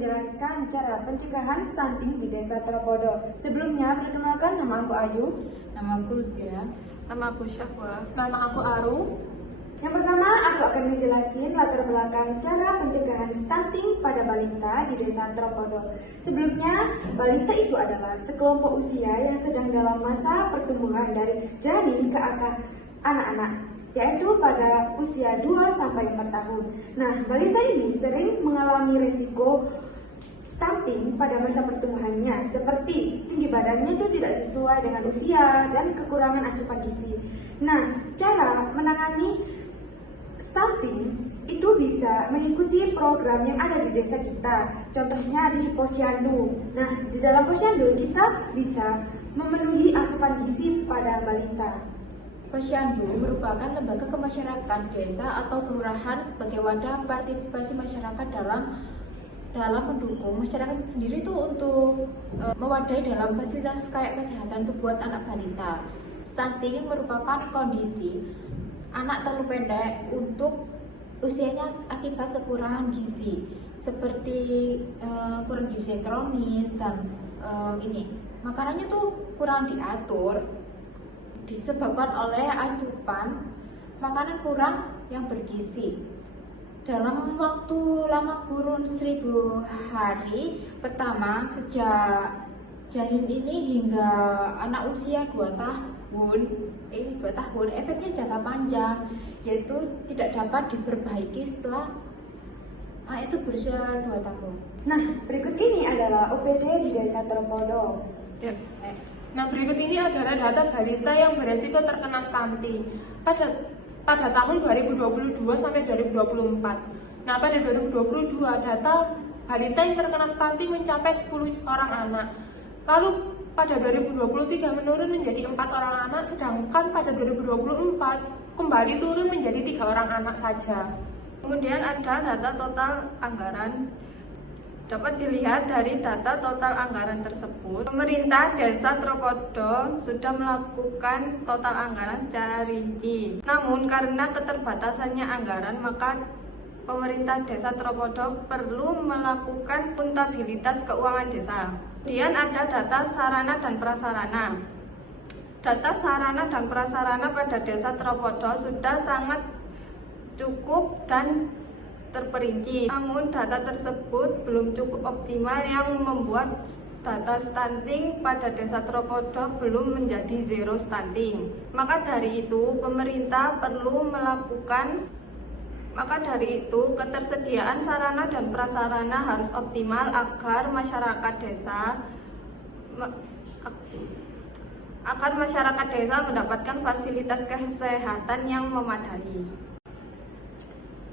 menjelaskan cara pencegahan stunting di Desa Tropodo. Sebelumnya, perkenalkan, nama aku Ayu. Nama aku Lutfira. Nama aku Syahwa. Nama aku Aru. Yang pertama, aku akan menjelaskan latar belakang cara pencegahan stunting pada balita di Desa Tropodo. Sebelumnya, balita itu adalah sekelompok usia yang sedang dalam masa pertumbuhan dari janin ke akar anak-anak, yaitu pada usia 2-4 tahun. Nah, balita ini sering mengalami resiko stunting pada masa pertumbuhannya, seperti tinggi badannya itu tidak sesuai dengan usia dan kekurangan asupan gizi. Nah, cara menangani stunting itu bisa mengikuti program yang ada di desa kita. Contohnya di Posyandu. Nah, di dalam Posyandu kita bisa memenuhi asupan gizi pada balita. Posyandu merupakan lembaga kemasyarakatan desa atau kelurahan sebagai wadah partisipasi masyarakat dalam mendukung masyarakat sendiri itu untuk mewadahi dalam fasilitas kayak kesehatan untuk buat anak balita. Stunting merupakan kondisi anak terlalu pendek untuk usianya akibat kekurangan gizi, seperti kurang gizi kronis dan makanannya tuh kurang diatur, disebabkan oleh asupan makanan kurang yang bergizi. Dalam waktu lama kurun 1000 hari pertama sejak janin ini hingga anak usia 2 tahun, efeknya jangka panjang, yaitu tidak dapat diperbaiki setelah itu berusia 2 tahun. Nah, berikut ini adalah OPD di Desa Tropodo. Yes. Nah, berikut ini adalah data balita yang beresiko terkena stunting pada tahun 2022 sampai 2024. Nah, pada 2022 data balita yang terkena stunting mencapai 10 orang anak. Lalu pada 2023 menurun menjadi 4 orang anak, sedangkan pada 2024 kembali turun menjadi 3 orang anak saja. Kemudian ada data total anggaran. Dapat dilihat dari data total anggaran tersebut, pemerintah Desa Tropodo sudah melakukan total anggaran secara rinci. Namun karena keterbatasannya anggaran, maka pemerintah Desa Tropodo perlu melakukan akuntabilitas keuangan desa. Kemudian ada data sarana dan prasarana. Data sarana dan prasarana pada Desa Tropodo sudah sangat cukup dan terperinci. Namun data tersebut belum cukup optimal yang membuat data stunting pada Desa Tropodo belum menjadi zero stunting. Maka dari itu ketersediaan sarana dan prasarana harus optimal agar masyarakat desa mendapatkan fasilitas kesehatan yang memadai.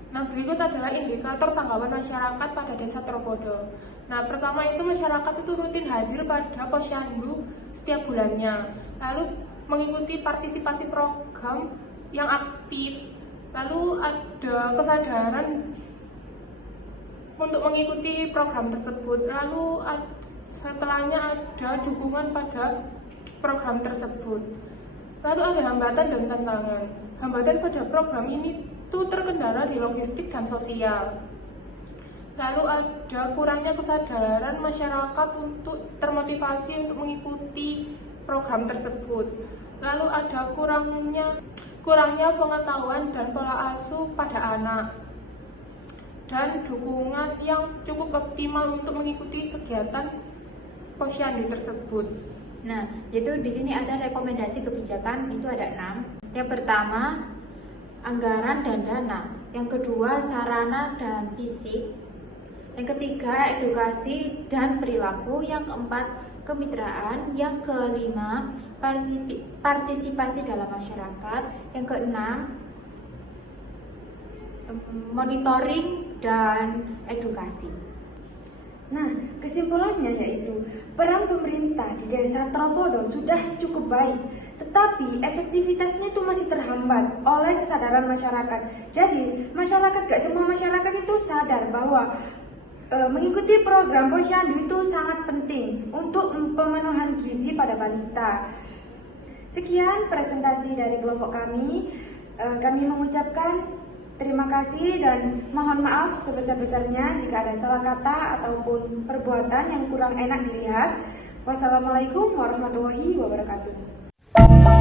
Nah, berikut adalah indikator tanggapan masyarakat pada Desa Tropodo. Nah, pertama itu masyarakat itu rutin hadir pada Posyandu setiap bulannya, lalu mengikuti partisipasi program yang aktif, lalu ada kesadaran untuk mengikuti program tersebut, lalu setelahnya ada dukungan pada program tersebut. Lalu ada hambatan dan tantangan. Hambatan pada program ini itu terkendala di logistik dan sosial. Lalu ada kurangnya kesadaran masyarakat untuk termotivasi untuk mengikuti program tersebut. Lalu ada kurangnya pengetahuan dan pola asuh pada anak, dan dukungan yang cukup optimal untuk mengikuti kegiatan posyandu tersebut. Nah, itu di sini ada rekomendasi kebijakan, itu ada 6. Yang pertama, anggaran dan dana. Yang kedua, sarana dan fisik. Yang ketiga, edukasi dan perilaku. Yang keempat, kemitraan. Yang kelima, partisipasi dalam masyarakat. Yang keenam, monitoring dan edukasi. Nah, kesimpulannya yaitu peran pemerintah di Desa Tropodo sudah cukup baik, tetapi efektivitasnya itu masih terhambat oleh kesadaran masyarakat. Jadi, gak semua masyarakat itu sadar bahwa mengikuti program posyandu itu sangat penting untuk pemenuhan gizi pada balita. Sekian presentasi dari kelompok kami. Kami mengucapkan Terima kasih dan mohon maaf sebesar-besarnya jika ada salah kata ataupun perbuatan yang kurang enak dilihat. Wassalamualaikum warahmatullahi wabarakatuh.